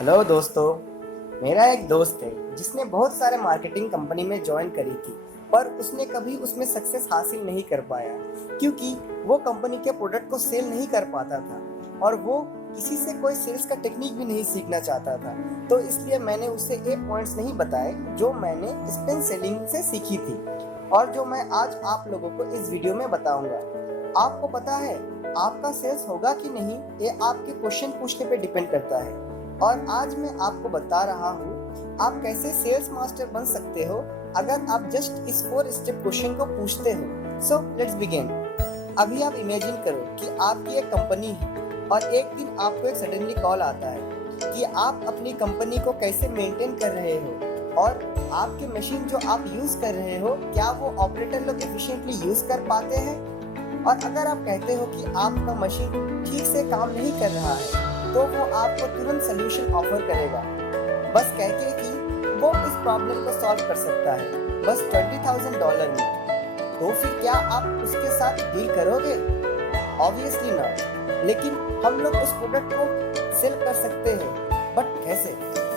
Hello दोस्तों। मेरा एक दोस्त है जिसने बहुत सारे मार्केटिंग कंपनी में ज्वाइन करी थी, पर उसने कभी उसमें सक्सेस हासिल नहीं कर पाया क्योंकि वो कंपनी के प्रोडक्ट को सेल नहीं कर पाता था और वो किसी से कोई सेल्स का टेक्निक भी नहीं सीखना चाहता था। तो इसलिए मैंने उसे 8 पॉइंट्स नहीं बताए जो मैंने स्पिन सेलिंग से सीखी थी और जो मैं आज आप लोगों को इस वीडियो में बताऊंगा। आपको पता है, आपका सेल्स होगा कि नहीं ये आपके क्वेश्चन पूछने पे डिपेंड करता है। और आज मैं आपको बता रहा हूँ आप कैसे सेल्स मास्टर बन सकते हो अगर आप जस्ट इस 4 स्टेप क्वेश्चन को पूछते हो। So let's begin. अभी आप इमेजिन करो कि आपकी एक कंपनी है और एक दिन आपको एक सडनली कॉल आता है कि आप अपनी कंपनी को कैसे मेंटेन कर रहे हो और आपके मशीन जो आप यूज कर रहे हो क्या वो ऑपरेटर लोग एफिशिएंटली यूज कर पाते हैं। और अगर आप कहते हो कि आपका मशीन ठीक से काम नहीं कर रहा है तो वो आपको तुरंत सोल्यूशन ऑफर करेगा, बस कह के कि वो इस प्रॉब्लम को सॉल्व कर सकता है बस $20,000 में। तो फिर क्या आप उसके साथ डील करोगे? Obviously not. लेकिन हम लोग उस प्रोडक्ट को सेल कर सकते हैं, बट कैसे?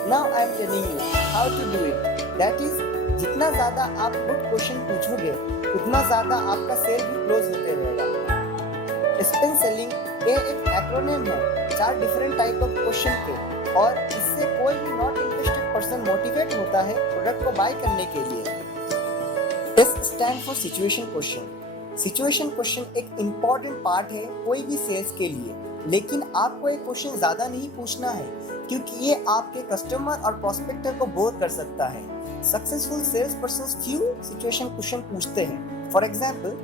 Now I am telling you how to do it. That is, जितना ज्यादा आप गुड क्वेश्चन पूछोगे उतना ज्यादा आपका सेल भी क्लोज होते रहेगा। स्पिन सेलिंग ये एक एक्रोनिम है 4 डिफरेंट टाइप ऑफ क्वेश्चन के, और इससे कोई भी नॉट इंटरेस्टेड पर्सन मोटिवेट होता है प्रोडक्ट को बाय करने के लिए। S stand for situation question. Situation question एक इम्पॉर्टेंट पार्ट है कोई भी सेल्स के लिए, लेकिन आपको एक क्वेश्चन ज्यादा नहीं पूछना है क्योंकि ये आपके कस्टमर और प्रोस्पेक्टर को बोर कर सकता है। Successful sales person few situation question पूछते हैं। फॉर एग्जाम्पल,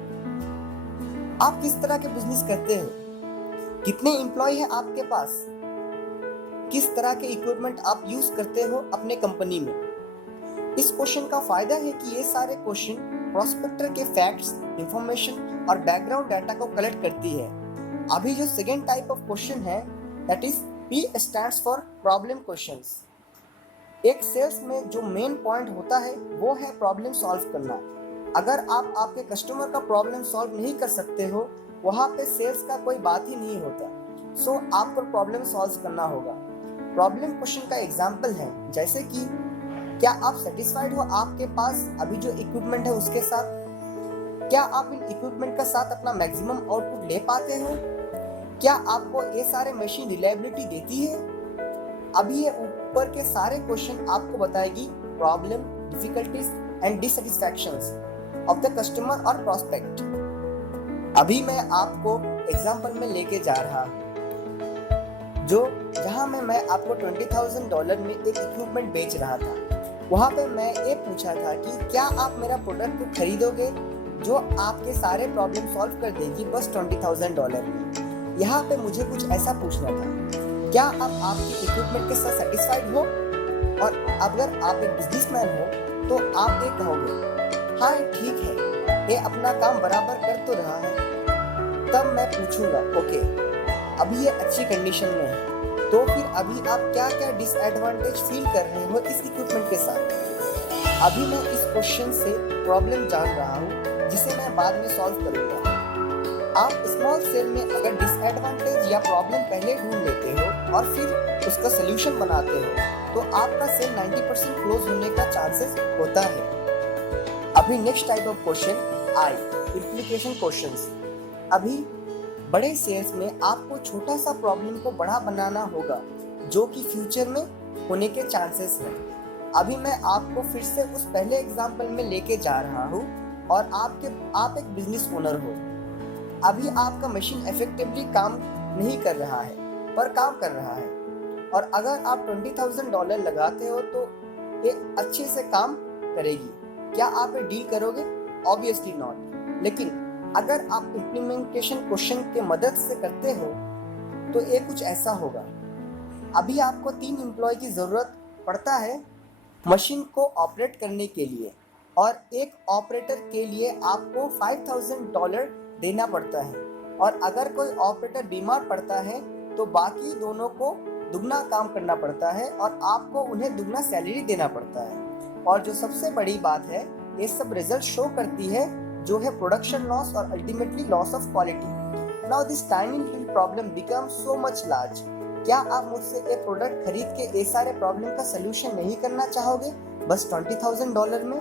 आप किस तरह के बिजनेस करते हो, कितने एम्प्लॉय है आपके पास, किस तरह के इक्विपमेंट आप यूज करते हो अपने कंपनी में। इस क्वेश्चन का फायदा है कि ये सारे क्वेश्चन प्रोस्पेक्टर के फैक्ट्स, इंफॉर्मेशन और बैकग्राउंड डाटा को कलेक्ट करती है। अभी जो सेकेंड टाइप ऑफ क्वेश्चन है that is P stands for problem questions. एक सेल्स में जो मेन पॉइंट होता है वो है प्रॉब्लम सॉल्व करना। अगर आप आपके कस्टमर का प्रॉब्लम सॉल्व नहीं कर सकते हो वहाँ पे सेल्स का कोई बात ही नहीं होता। सो आपको प्रॉब्लम सॉल्व करना होगा। प्रॉब्लम क्वेश्चन का एग्जांपल है जैसे कि क्या आप सेटिस्फाइड हो आपके पास अभी जो इक्विपमेंट है उसके साथ? क्या आप इन इक्विपमेंट का साथ अपना मैक्सिमम आउटपुट ले पाते हो? क्या आपको ये सारे मशीन रिलायबिलिटी देती है? अभी ये ऊपर के सारे क्वेश्चन आपको बताएगी problem, difficulties and dissatisfactions of the customer और प्रोस्पेक्ट। अभी मैं आपको एग्जाम्पल में लेके जा रहा हूँ जहाँ मैं आपको $20,000 में एक इक्विपमेंट बेच रहा था। वहाँ पे मैं ये पूछा था कि क्या आप मेरा प्रोडक्ट को खरीदोगे जो आपके सारे प्रॉब्लम सॉल्व कर देगी बस $20,000 में। यहाँ पे मुझे कुछ ऐसा पूछना था, क्या आप आपके इक्विपमेंट के साथ सेटिस्फाइड हो? और अगर आप एक बिजनेसमैन हो तो आप ये कहोगे हाँ ठीक है, ये अपना काम बराबर कर तो रहा है। तब मैं पूछूंगा ओके, अभी ये अच्छी कंडीशन में है, तो फिर अभी आप क्या क्या डिसएडवांटेज फील कर रहे हो इस इक्विपमेंट के साथ। अभी मैं इस क्वेश्चन से प्रॉब्लम जान रहा हूँ जिसे मैं बाद में सॉल्व करूंगा। आप स्मॉल सेल में अगर डिसएडवांटेज या प्रॉब्लम पहले ढूंढ लेते हो और फिर उसका सोल्यूशन बनाते हो तो आपका सेल 90% क्लोज होने का चांसेस होता है। अभी next type of question I, implication questions. अभी बड़े सेल्स में आपको छोटा सा प्रॉब्लम को बड़ा बनाना होगा जो कि फ्यूचर में होने के चांसेस हैं। अभी मैं आपको फिर से उस पहले एग्जांपल में लेके जा रहा हूँ और आप एक बिजनेस ओनर हो। अभी आपका मशीन इफेक्टिवली काम नहीं कर रहा है पर काम कर रहा है, और अगर आप $20,000 लगाते हो तो ये अच्छे से काम करेगी। क्या आप ये डील करोगे? Obviously not. लेकिन अगर आप इम्प्लीमेंटेशन क्वेश्चन के मदद से करते हो तो ये कुछ ऐसा होगा। अभी आपको 3 एम्प्लॉय की ज़रूरत पड़ता है मशीन को ऑपरेट करने के लिए, और एक ऑपरेटर के लिए आपको $5,000 देना पड़ता है, और अगर कोई ऑपरेटर बीमार पड़ता है तो बाकी दोनों को दुगना काम करना पड़ता है और आपको उन्हें दुगना सैलरी देना पड़ता है। और जो सबसे बड़ी बात है, ये सब रिजल्ट शो करती है जो है प्रोडक्शन लॉस और ultimately loss of quality. Now this tiny little problem becomes so much large. क्या आप मुझसे ये प्रोडक्ट खरीद के ये सारे प्रॉब्लम का सलूशन नहीं करना चाहोगे बस $20,000 में?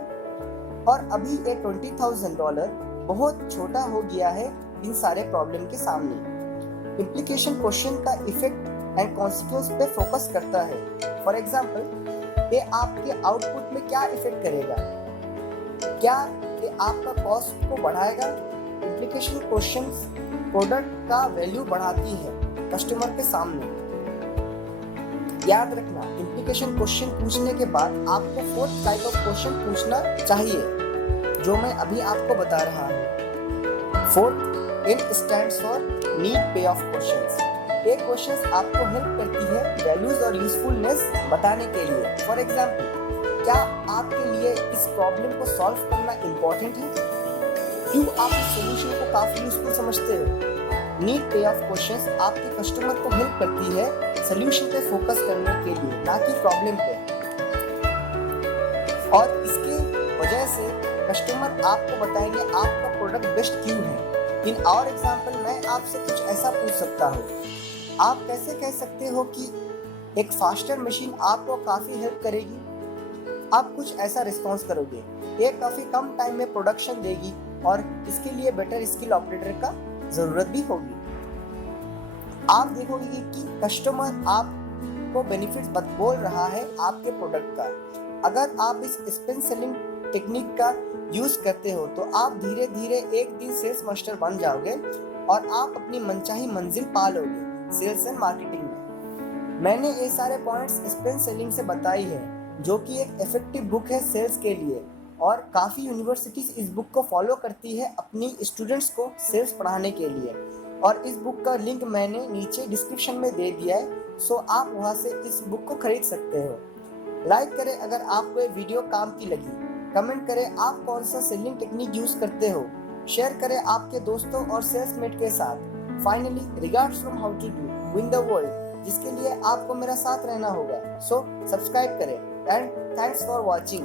और अभी ये $20,000 बहुत छोटा हो गया है इन सारे प्रॉब्लम के सामने। इम्प्लीकेशन क्वेश्चन का इफेक्ट एंड कॉन्सिक्वेंस पे फोकस करता है। फॉर एग्जाम्पल, ये आपके आउटपुट में क्या इफेक्ट करेगा? क्या ये आपका कॉस्ट को बढ़ाएगा? इम्प्लीकेशन क्वेश्चंस प्रोडक्ट का वैल्यू बढ़ाती है कस्टमर के सामने। याद रखना, इम्प्लीकेशन क्वेश्चन पूछने के बाद आपको फोर्थ टाइप ऑफ क्वेश्चन पूछना चाहिए, जो मैं अभी आपको बता रहा हूँ। Fourth, N stands for need pay off questions। ये क्वेश्चंस आपको हेल्प करती है वैल्यूज और यूजफुलनेस बताने के लिए। फॉर एग्जाम्पल, क्या आपके लिए इस प्रॉब्लम को सॉल्व करना इम्पोर्टेंट है? क्यों आप इस सोल्यूशन को काफी यूजफुल समझते हो? नीड पे ऑफ क्वेश्चंस आपके कस्टमर को हेल्प करती है सोल्यूशन पे फोकस करने के लिए, ना कि प्रॉब्लम पे। और इसके वजह से कस्टमर आपको बताएंगे आपका प्रोडक्ट बेस्ट क्यों है। इन और एग्जांपल मैं आपसे कुछ ऐसा पूछ सकता हूँ, आप कैसे कह सकते हो कि एक फास्टर मशीन आपको काफ़ी हेल्प करेगी? आप कुछ ऐसा रिस्पॉन्स करोगे, ये काफ़ी कम टाइम में प्रोडक्शन देगी और इसके लिए बेटर स्किल ऑपरेटर का ज़रूरत भी होगी। आप देखोगे कि कस्टमर आपको बेनिफिट्स बोल रहा है आपके प्रोडक्ट का। अगर आप इस स्पिन सेलिंग टेक्निक का यूज करते हो तो आप धीरे धीरे एक दिन सेल्स मास्टर बन जाओगे और आप अपनी मनचाही मंजिल पा लोगे सेल्स एंड मार्केटिंग में। मैंने ये सारे पॉइंट्स स्पिन सेलिंग से बताई है, जो कि एक इफेक्टिव बुक है सेल्स के लिए, और काफ़ी यूनिवर्सिटीज इस बुक को फॉलो करती है अपनी स्टूडेंट्स को सेल्स पढ़ाने के लिए। और इस बुक का लिंक मैंने नीचे डिस्क्रिप्शन में दे दिया है, सो आप वहाँ से इस बुक को खरीद सकते हो। लाइक करें अगर आपको ये वीडियो काम की लगी, कमेंट करें आप कौन सा सेलिंग टेक्निक यूज करते हो, शेयर करें आपके दोस्तों और सेल्समेट के साथ। Finally, regards from how to do win the world, जिसके लिए आपको मेरा साथ रहना होगा। सो सब्सक्राइब करें एंड थैंक्स फॉर वॉचिंग।